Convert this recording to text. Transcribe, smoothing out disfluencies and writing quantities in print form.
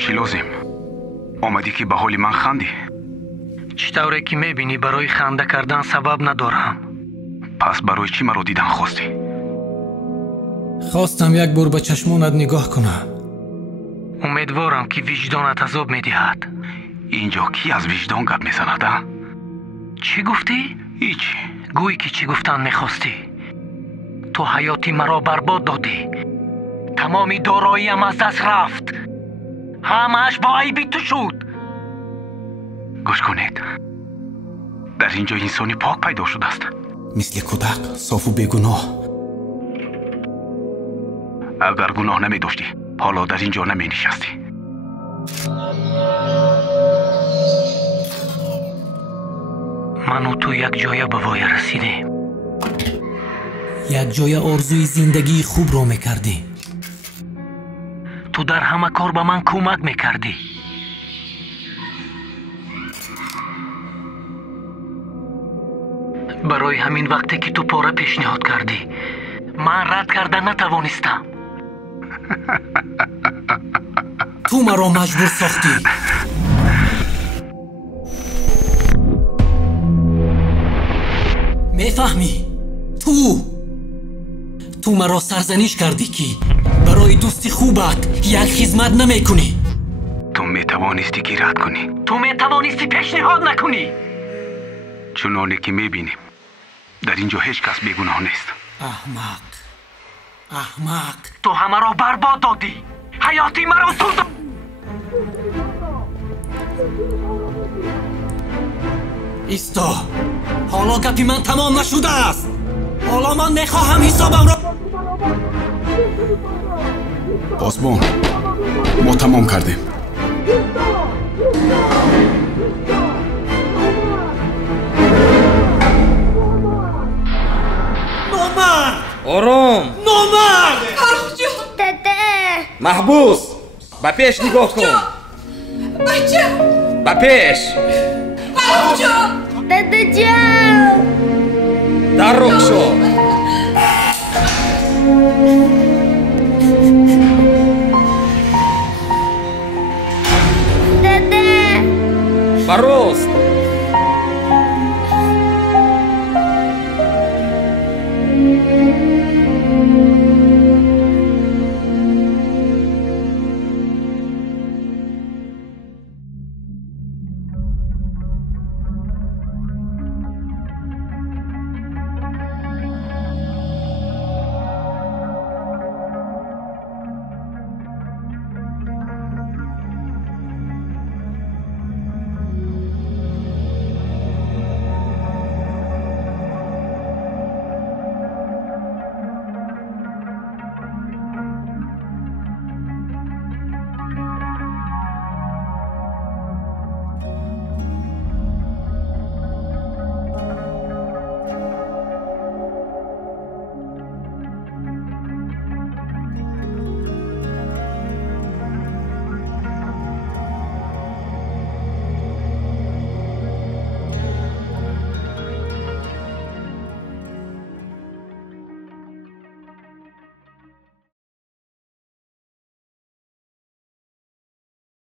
چی لازم؟ آمدی که به حال من خندی؟ چطوره که میبینی برای خنده کردن سبب ندارم. پس برای چی مرا دیدن خواستی؟ خواستم یک بار به چشمانت نگاه کنم. امیدوارم که وجدانت عذاب میدهد. اینجا کی از وجدان گپ میزند؟ چی گفتی؟ هیچ. گویی که چی گفتن میخواستی. تو حیاتی مرا برباد دادی. تمامی داراییم از دست رفت. همه‌اش با عیبی تو شد. گوش کنید، در اینجا انسانی پاک پیدا شده است، مثل کودک صاف و بیگناه. اگر گناه نمی داشتی حالا در اینجا نمی نشستی. من و تو یک جای به وای رسیدیم. یک جای آرزوی زندگی خوب رو میکردی. تو در همه کار به من کمک میکردی. برای همین وقتی که تو پاره پیشنهاد کردی من رد کردن نتوانستم. تو مرا مجبور ساختی. میفهمی؟ تو مرا سرزنش کردی که برای دوستی خوبت یک خدمت نمی کنی. تو می توانستی که رد کنی. تو می توانستی پیشنهاد نکنی. چنانه که می بینیم در اینجا هیچ کس بیگناه نیست. احمق. تو همه را برباد دادی. حیاتی مرا سوزاندی. ایستا، حالا گپی من تمام نشده است. حالا من میخواهم حسابم را. پاسبان، ما تمام کردیم. نامرد! آرام! نامرد! فرخ جان! داده! محبوس! به پیش نگاه کن! بچه! به پیش! فرخ جان! داده جان! در رخ شو!